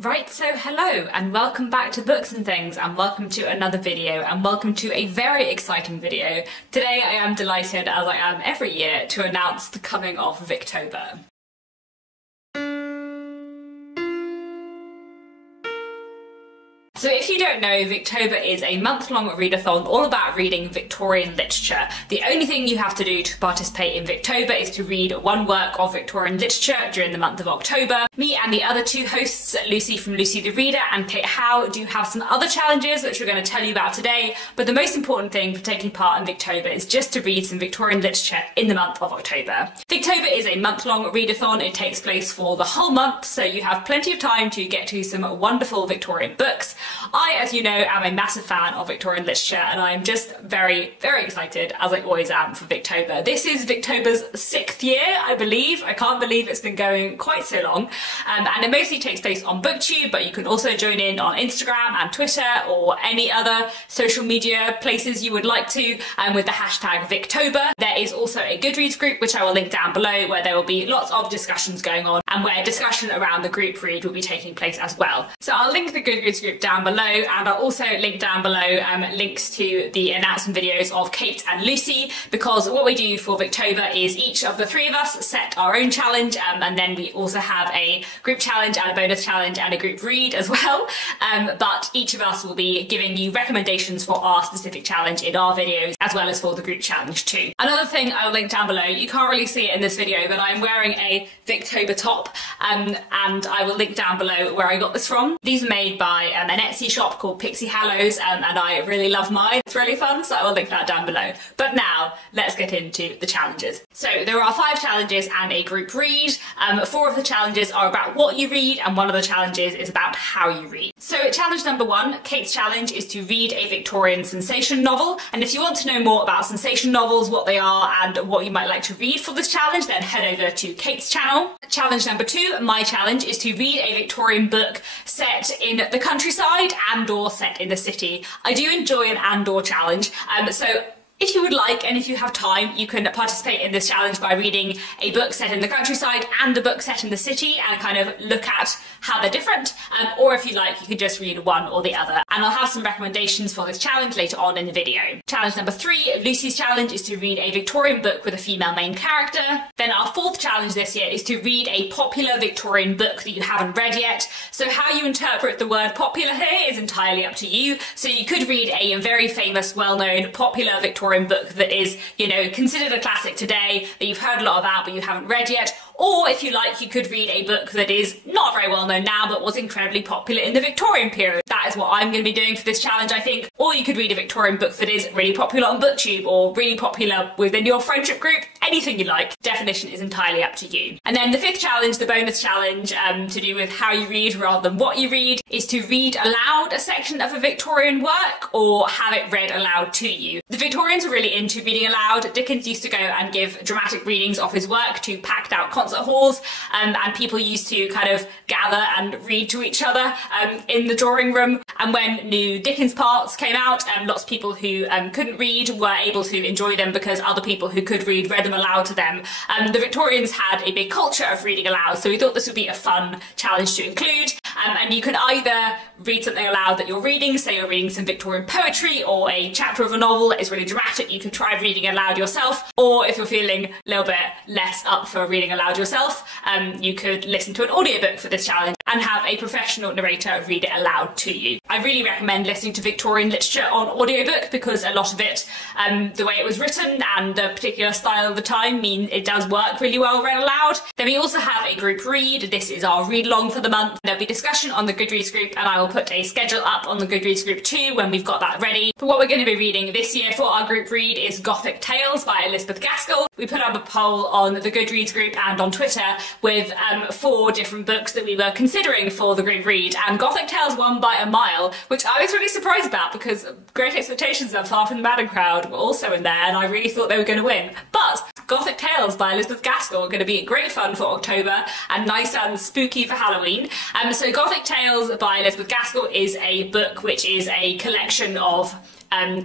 Right, so hello and welcome back to Books and Things, and welcome to another video, and welcome to a very exciting video. Today I am delighted, as I am every year, to announce the coming of Victober. So if you don't know, Victober is a month-long readathon all about reading Victorian literature. The only thing you have to do to participate in Victober is to read one work of Victorian literature during the month of October. Me and the other two hosts, Lucy from Lucy the Reader and Kate Howe, do have some other challenges which we're going to tell you about today, but the most important thing for taking part in Victober is just to read some Victorian literature in the month of October. Victober is a month-long readathon. It takes place for the whole month, so you have plenty of time to get to some wonderful Victorian books. I, as you know, am a massive fan of Victorian literature, and I'm just very, very excited, as I always am, for Victober. This is Victober's 6th year, I believe. I can't believe it's been going quite so long. And it mostly takes place on Booktube, but you can also join in on Instagram and Twitter or any other social media places you would like to, with the hashtag Victober. There is also a Goodreads group, which I will link down below, where there will be lots of discussions going on, and where discussion around the group read will be taking place as well. So I'll link the Goodreads group down below, and I'll also link down below links to the announcement videos of Kate and Lucy, because what we do for Victober is each of the three of us set our own challenge, and then we also have a group challenge and a bonus challenge and a group read as well. But each of us will be giving you recommendations for our specific challenge in our videos, as well as for the group challenge too. Another thing I will link down below, you can't really see it in this video, but I'm wearing a Victober top, and I will link down below where I got this from. These are made by an Etsy shop called Pixie Hallows, and I really love mine. It's really fun, so I will link that down below. But now, let's get into the challenges. So there are 5 challenges and a group read. 4 of the challenges are about what you read, and one of the challenges is about how you read. So challenge number 1, Kate's challenge, is to read a Victorian sensation novel. And if you want to know more about sensation novels, what they are, and what you might like to read for this challenge, then head over to Kate's channel. Challenge number 2, my challenge, is to read a Victorian book set in the countryside and/or set in the city. I do enjoy an and/or challenge, so if you would like, and if you have time, you can participate in this challenge by reading a book set in the countryside and a book set in the city, and kind of look at how they're different. Or if you like, you could just read one or the other. And I'll have some recommendations for this challenge later on in the video. Challenge number 3, Lucy's challenge, is to read a Victorian book with a female main character. Then our 4th challenge this year is to read a popular Victorian book that you haven't read yet. So how you interpret the word popular here is entirely up to you. So you could read a very famous, well-known, popular Victorian book that is, you know, considered a classic today, that you've heard a lot about but you haven't read yet. Or if you like, you could read a book that is not very well known now but was incredibly popular in the Victorian period. That is what I'm going to be doing for this challenge, I think. Or you could read a Victorian book that is really popular on Booktube, or really popular within your friendship group. Anything you like. Definition is entirely up to you. And then the 5th challenge, the bonus challenge, to do with how you read rather than what you read, is to read aloud a section of a Victorian work, or have it read aloud to you. The Victorians were really into reading aloud. Dickens used to go and give dramatic readings of his work to packed out concert halls, and people used to kind of gather and read to each other in the drawing room. And when new Dickens parts came out, lots of people who couldn't read were able to enjoy them because other people who could read read them aloud to them. The Victorians had a big culture of reading aloud, so we thought this would be a fun challenge to include. And you can either read something aloud that you're reading, say you're reading some Victorian poetry or a chapter of a novel that is really dramatic, you can try reading aloud yourself. Or if you're feeling a little bit less up for reading aloud yourself, you could listen to an audiobook for this challenge and have a professional narrator read it aloud to you. I really recommend listening to Victorian literature on audiobook, because a lot of it, the way it was written and the particular style of the time, mean it does work really well read aloud. Then we also have a group read. This is our read along for the month. There'll be discussion on the Goodreads group, and I will put a schedule up on the Goodreads group too when we've got that ready. But what we're going to be reading this year for our group read is Gothic Tales by Elizabeth Gaskell. We put up a poll on the Goodreads group and on Twitter with 4 different books that we were considering for the group read, and Gothic Tales won by a mile, which I was really surprised about, because Great Expectations and Far From the Madding Crowd were also in there, and I really thought they were going to win. But Gothic Tales by Elizabeth Gaskell are going to be great fun for October, and nice and spooky for Halloween. So Gothic Tales by Elizabeth Gaskell is a book which is a collection of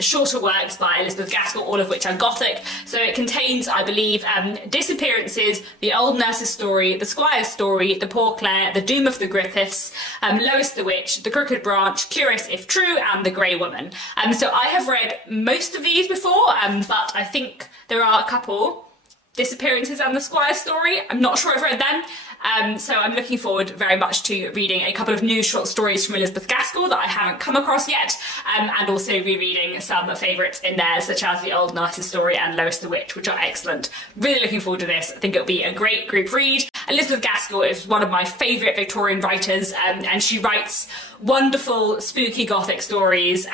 shorter works by Elizabeth Gaskell, all of which are Gothic. So it contains, I believe, Disappearances, The Old Nurse's Story, The Squire's Story, The Poor Clare, The Doom of the Griffiths, Lois the Witch, The Crooked Branch, Curious If True, and The Grey Woman. So I have read most of these before, but I think there are a couple. Disappearances and The Squire's Story, I'm not sure I've read them. So I'm looking forward very much to reading a couple of new short stories from Elizabeth Gaskell that I haven't come across yet, and also rereading some favourites in there, such as The Old Nurse's Story and Lois the Witch, which are excellent. Really looking forward to this. I think it'll be a great group read. Elizabeth Gaskell is one of my favourite Victorian writers, and she writes wonderful, spooky Gothic stories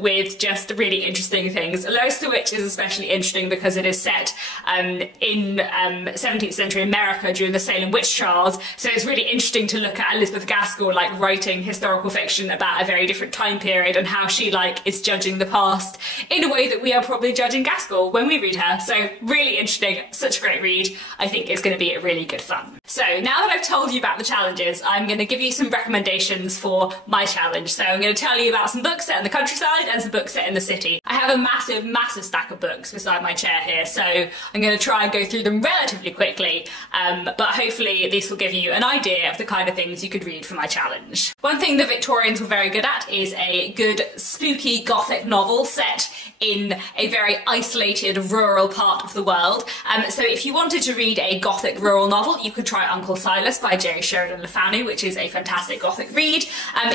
with just really interesting things. Lois the Witch is especially interesting because it is set in 17th century America during the Salem witch trials, so it's really interesting to look at Elizabeth Gaskell like writing historical fiction about a very different time period and how she is judging the past in a way that we are probably judging Gaskell when we read her. So really interesting, such a great read. I think it's going to be really good fun. So now that I've told you about the challenges, I'm going to give you some recommendations for my challenge. So I'm going to tell you about some books set in the countryside and some books set in the city. I have a massive stack of books beside my chair here, so I'm going to try and go through them relatively quickly, but hopefully this will give you an idea of the kind of things you could read for my challenge. One thing the Victorians were very good at is a good spooky Gothic novel set in a very isolated rural part of the world. So if you wanted to read a Gothic rural novel, you could try Uncle Silas by J. Sheridan Le Fanu, which is a fantastic Gothic read.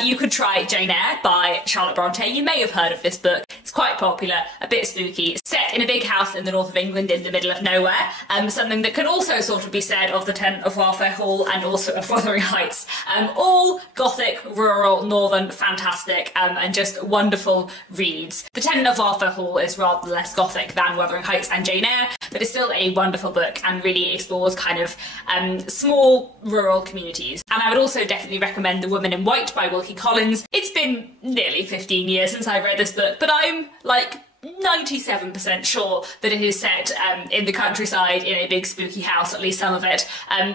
You could try Jane Eyre by Charlotte Bronte. You may have heard of this book. It's quite popular, a bit spooky, set in a big house in the north of England in the middle of nowhere. Something that can also sort of be said of The Tenant of Welfare Hall and also of Wuthering Heights. All Gothic, rural, northern, fantastic, and just wonderful reads. The Tenant of Welfare Hall is rather less Gothic than Wuthering Heights and Jane Eyre, but it's still a wonderful book and really explores kind of small rural communities. And I would also definitely recommend The Woman in White by Wilkie Collins. It's been nearly 15 years since I read this book, but I'm like 97% sure that it is set in the countryside in a big spooky house, at least some of it.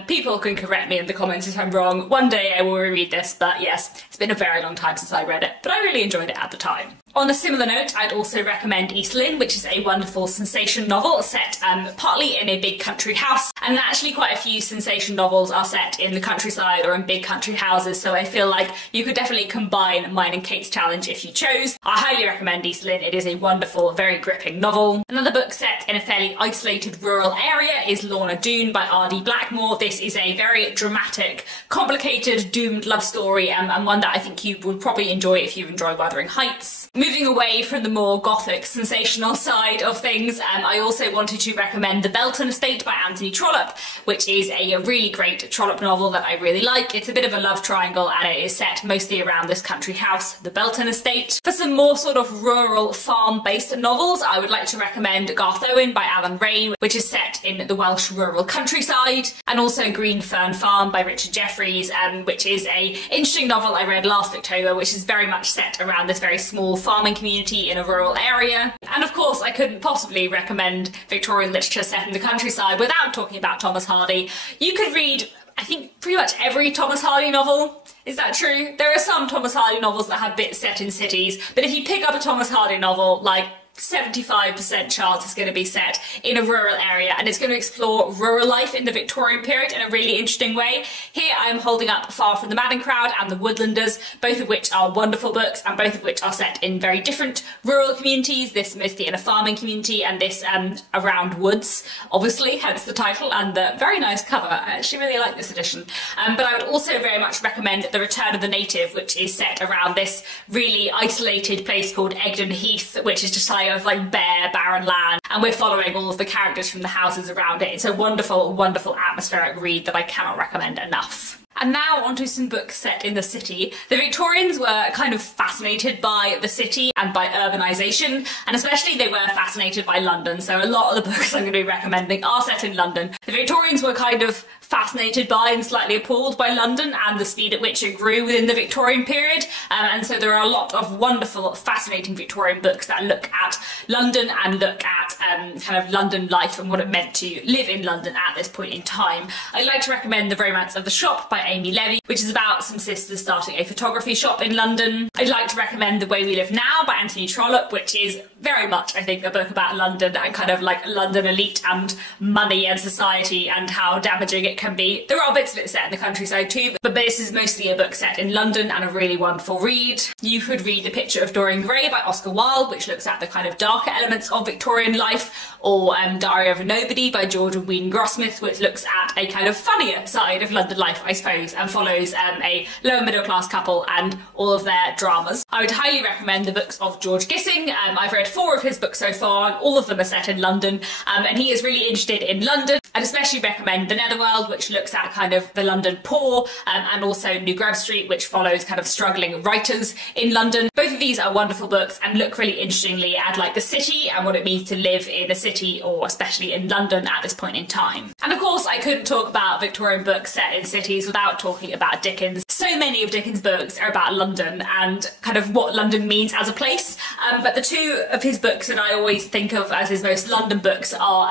People can correct me in the comments if I'm wrong. One day I will reread this, but yes, it's been a very long time since I read it, but I really enjoyed it at the time. On a similar note, I'd also recommend East Lynne, which is a wonderful sensation novel set partly in a big country house, and actually quite a few sensation novels are set in the countryside or in big country houses, so I feel like you could definitely combine mine and Kate's challenge if you chose. I highly recommend East Lynne. It is a wonderful, very gripping novel. Another book set in a fairly isolated rural area is Lorna Doone by R.D. Blackmore. This is a very dramatic, complicated, doomed love story, and one that I think you would probably enjoy if you enjoy Wuthering Heights. Moving away from the more Gothic, sensational side of things, I also wanted to recommend The Belton Estate by Anthony Trollope, which is a really great Trollope novel that I really like. It's a bit of a love triangle and it is set mostly around this country house, The Belton Estate. For some more sort of rural farm-based novels, I would like to recommend Garth Owen by Alan Ray, which is set in the Welsh rural countryside, and also Green Fern Farm by Richard Jeffries, which is a interesting novel I read last October, which is very much set around this very small farming community in a rural area. And of course I couldn't possibly recommend Victorian literature set in the countryside without talking about Thomas Hardy. You could read, I think, pretty much every Thomas Hardy novel. Is that true? There are some Thomas Hardy novels that have bits set in cities, but if you pick up a Thomas Hardy novel, like 75% chance it's going to be set in a rural area, and it's going to explore rural life in the Victorian period in a really interesting way. Here I am holding up Far from the Madding Crowd and The Woodlanders, both of which are wonderful books and both of which are set in very different rural communities, this mostly in a farming community and this around woods, obviously, hence the title and the very nice cover. I actually really like this edition. But I would also very much recommend The Return of the Native, which is set around this really isolated place called Egdon Heath, which is just like bare, barren land, and we're following all of the characters from the houses around it. It's a wonderful, wonderful atmospheric read that I cannot recommend enough. And now onto some books set in the city. The Victorians were kind of fascinated by the city and by urbanisation, and especially they were fascinated by London, so a lot of the books I'm going to be recommending are set in London. The Victorians were kind of fascinated by and slightly appalled by London and the speed at which it grew within the Victorian period, and so there are a lot of wonderful, fascinating Victorian books that look at London and look at kind of London life and what it meant to live in London at this point in time. I'd like to recommend The Romance of the Shop by Amy Levy, which is about some sisters starting a photography shop in London. I'd like to recommend The Way We Live Now by Anthony Trollope, which is very much, I think, a book about London and kind of like London elite and money and society and how damaging it can be. There are bits of it set in the countryside too, but this is mostly a book set in London and a really wonderful read. You could read The Picture of Dorian Gray by Oscar Wilde, which looks at the kind of darker elements of Victorian life, or Diary of a Nobody by George and Ween Grossmith, which looks at a kind of funnier side of London life, I suppose, and follows a lower middle class couple and all of their dramas. I would highly recommend the books of George Gissing. I've read 4 of his books so far, and all of them are set in London, and he is really interested in London. I'd especially recommend The Netherworld, which looks at kind of the London poor, and also New Grub Street, which follows kind of struggling writers in London. Both of these are wonderful books and look really interestingly at like the city and what it means to live in a city, or especially in London at this point in time. And of course, I couldn't talk about Victorian books set in cities without talking about Dickens. So many of Dickens' books are about London and kind of what London means as a place, but the 2 of his books that I always think of as his most London books are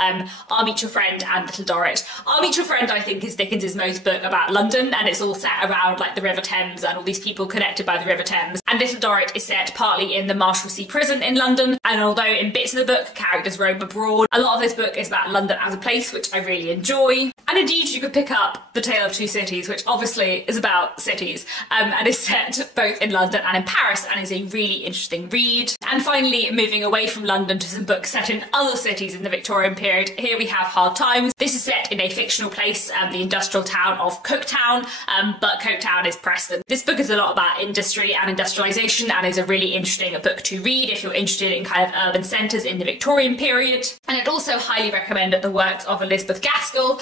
I'll Meet Your Friend and Little Dorrit. I'll Meet Your Friend, I think, is Dickens' most book about London, and it's all set around like the River Thames and all these people connected by the River Thames. And Little Dorrit is set partly in the Marshalsea prison in London, and although in bits of the book characters roam abroad, a lot of this book is about London as a place, which I really enjoy. And indeed, you could pick up The Tale of Two Cities, which obviously is about cities, and is set both in London and in Paris, and is a really interesting read. And finally, moving away from London to some books set in other cities in the Victorian period, here we have Hard Times. This is set in a fictional place, the industrial town of Coketown, but Coketown is Preston. This book is a lot about industry and industrialisation, and is a really interesting book to read if you're interested in kind of urban centres in the Victorian period. And I'd also highly recommend the works of Elizabeth Gaskell,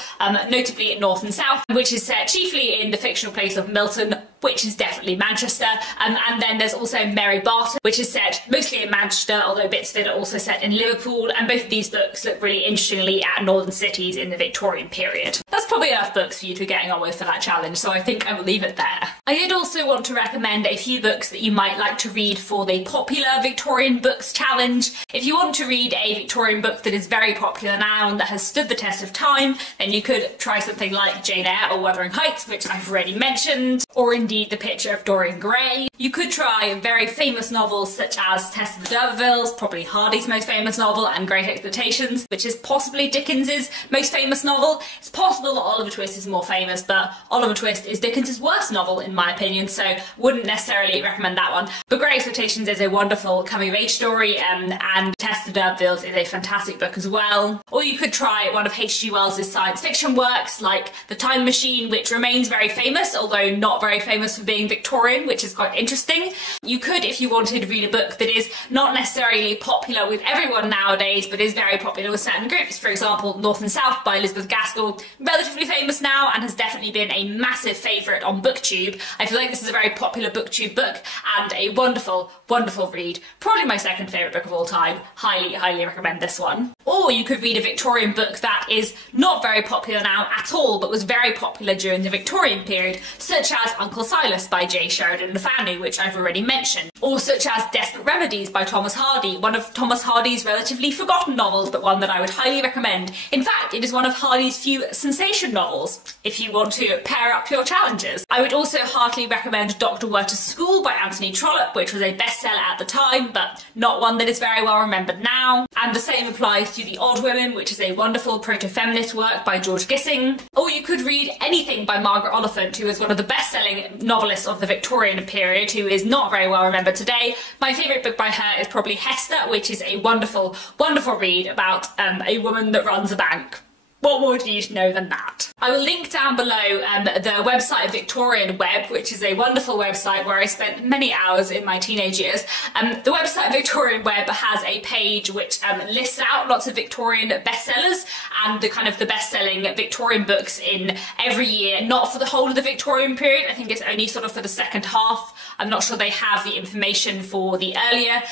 notably North and South, which is set chiefly in the fictional place of Milton, which is definitely Manchester, and then there's also Mary Barton, which is set mostly in Manchester, although bits of it are also set in Liverpool, and both of these books look really interestingly at northern cities in the Victorian period. That's probably enough books for you to be getting on with for that challenge, so I think I will leave it there. I did also want to recommend a few books that you might like to read for the popular Victorian books challenge. If you want to read a Victorian book that is very popular now and that has stood the test of time, then you could try something like Jane Eyre or Wuthering Heights, which I've already mentioned, or indeed The Picture of Dorian Gray. You could try very famous novels such as Tess of the D'Urbervilles, probably Hardy's most famous novel, and Great Expectations, which is possibly Dickens's most famous novel. It's possible that Oliver Twist is more famous, but Oliver Twist is Dickens's worst novel in my opinion, so wouldn't necessarily recommend that one. But Great Expectations is a wonderful coming-of-age story, and Tess of the D'Urbervilles is a fantastic book as well. Or you could try one of H.G. Wells' science fiction works like The Time Machine, which remains very famous, although not very famous for being Victorian, which is quite interesting. You could, if you wanted, read a book that is not necessarily popular with everyone nowadays, but is very popular with certain groups. For example, North and South by Elizabeth Gaskell, relatively famous now and has definitely been a massive favourite on Booktube. I feel like this is a very popular Booktube book and a wonderful, wonderful read. Probably my second favourite book of all time. Highly, highly recommend this one. Or you could read a Victorian book that is not very popular now at all, but was very popular during the Victorian period, such as Uncle Silas by J. Sheridan Le Fanu, which I've already mentioned. Or such as Desperate Remedies by Thomas Hardy, one of Thomas Hardy's relatively forgotten novels, but one that I would highly recommend. In fact, it is one of Hardy's few sensation novels, if you want to pair up your challenges. I would also heartily recommend Dr. Werter's School by Anthony Trollope, which was a bestseller at the time, but not one that is very well remembered now. And the same applies to The Odd Women, which is a wonderful proto-feminist work by George Gissing. Or you could read anything by Margaret Oliphant, who is one of the best-selling novelists of the Victorian period, who is not very well remembered today. My favourite book by her is probably Hester, which is a wonderful, wonderful read about a woman that runs a bank. What more do you need to know than that? I will link down below the website Victorian Web, which is a wonderful website where I spent many hours in my teenage years. The website Victorian Web has a page which lists out lots of Victorian bestsellers and the best-selling Victorian books in every year, not for the whole of the Victorian period. I think it's only sort of for the second half. I'm not sure they have the information for the earlier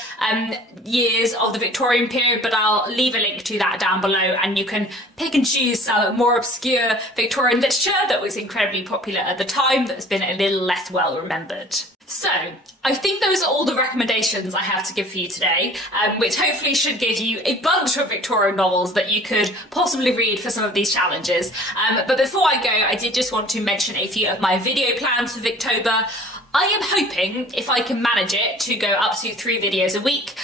years of the Victorian period, but I'll leave a link to that down below, and you can pick and choose some more obscure Victorian literature that was incredibly popular at the time that's been a little less well remembered. So, I think those are all the recommendations I have to give for you today, which hopefully should give you a bunch of Victorian novels that you could possibly read for some of these challenges. But before I go, I did just want to mention a few of my video plans for Victober. I am hoping, if I can manage it, to go up to 3 videos a week.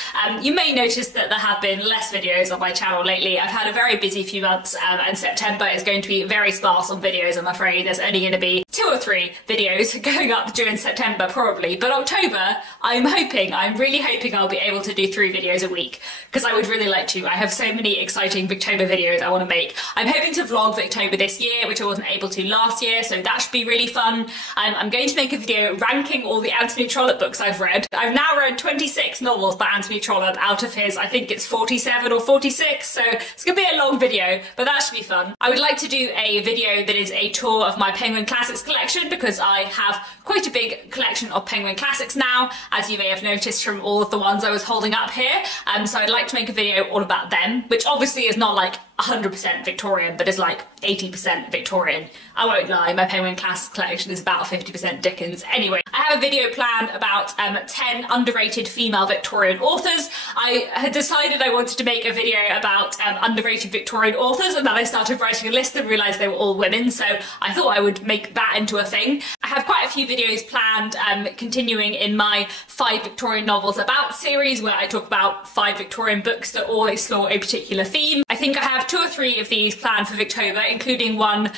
You may notice that there have been less videos on my channel lately. I've had a very busy few months, and September is going to be very sparse on videos, I'm afraid. There's only going to be 2 or 3 videos going up during September, probably. But October, I'm really hoping I'll be able to do 3 videos a week, because I would really like to. I have so many exciting Victober videos I want to make. I'm hoping to vlog Victober this year, which I wasn't able to last year, so that should be really fun. I'm going to make a video ranking all the Anthony Trollope books I've read. I've now read 26 novels by Anthony Trollope out of his, I think it's 47 or 46, so it's gonna be a long video, but that should be fun. I would like to do a video that is a tour of my Penguin Classics collection, because I have quite a big collection of Penguin Classics now, as you may have noticed from all of the ones I was holding up here. So I'd like to make a video all about them, which obviously is not like 100% Victorian, but is like 80% Victorian. I won't lie, my Penguin Classics collection is about 50% Dickens. Anyway, I have a video planned about 10 underrated female Victorian authors. I had decided I wanted to make a video about underrated Victorian authors, and then I started writing a list and realised they were all women, so I thought I would make that into a thing. I have quite a few videos planned, continuing in my 5 Victorian novels about series, where I talk about 5 Victorian books that all explore a particular theme. I think I have 2 or 3 of these planned for Victober, including one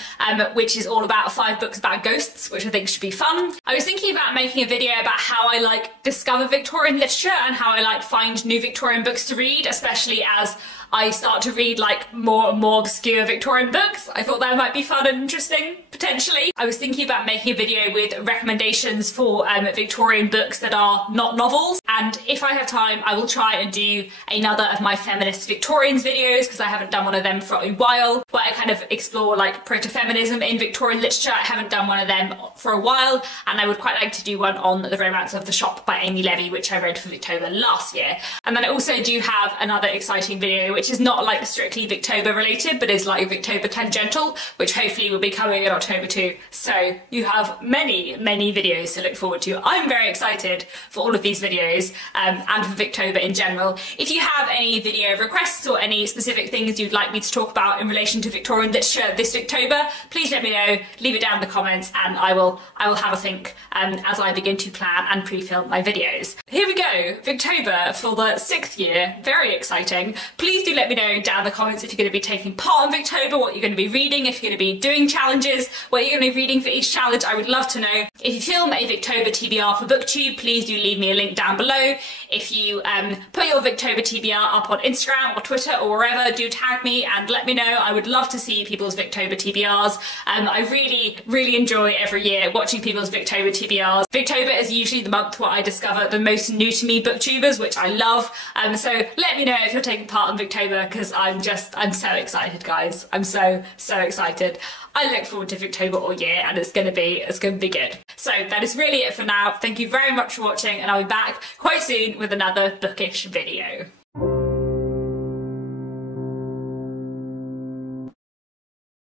which is all about 5 books about ghosts, which I think should be fun. I was thinking about making a video about how I like discover Victorian literature and how I like find new Victorian books to read, especially as I start to read like more and more obscure Victorian books. I thought that might be fun and interesting, potentially. I was thinking about making a video with recommendations for Victorian books that are not novels, and if I have time I will try and do another of my Feminist Victorians videos, because I haven't done one of them for a while, where I kind of explore like proto-feminism in Victorian literature. I haven't done one of them for a while, and I would quite like to do one on The Romance of the Shop by Amy Levy, which I read for Victober last year. And then I also do have another exciting video which is not like strictly Victober related, but is like Victober tangential, which hopefully will be coming in October too. So you have many videos to look forward to. I'm very excited for all of these videos, and for Victober in general. If you have any video requests or any specific things you'd like me to talk about in relation to Victorian literature this Victober, please let me know, leave it down in the comments, and I will have a think as I begin to plan and pre-film my videos. Here we go, Victober for the 6th year, very exciting. Please do let me know down in the comments if you're going to be taking part in Victober, what you're going to be reading, if you're going to be doing challenges, what you're going to be reading for each challenge. I would love to know. If you film a Victober TBR for Booktube, please do leave me a link down below. If you put your Victober TBR up on Instagram or Twitter or wherever, do tag me and let me know. I would love to see people's Victober TBRs. I really enjoy every year watching people's Victober TBRs. Victober is usually the month where I discover the most new to me booktubers, which I love. So let me know if you're taking part in Victober, because I'm so excited, guys. I'm so excited. I look forward to Victober all year, and it's gonna be good. So that is really it for now. Thank you very much for watching, and I'll be back quite soon with another bookish video.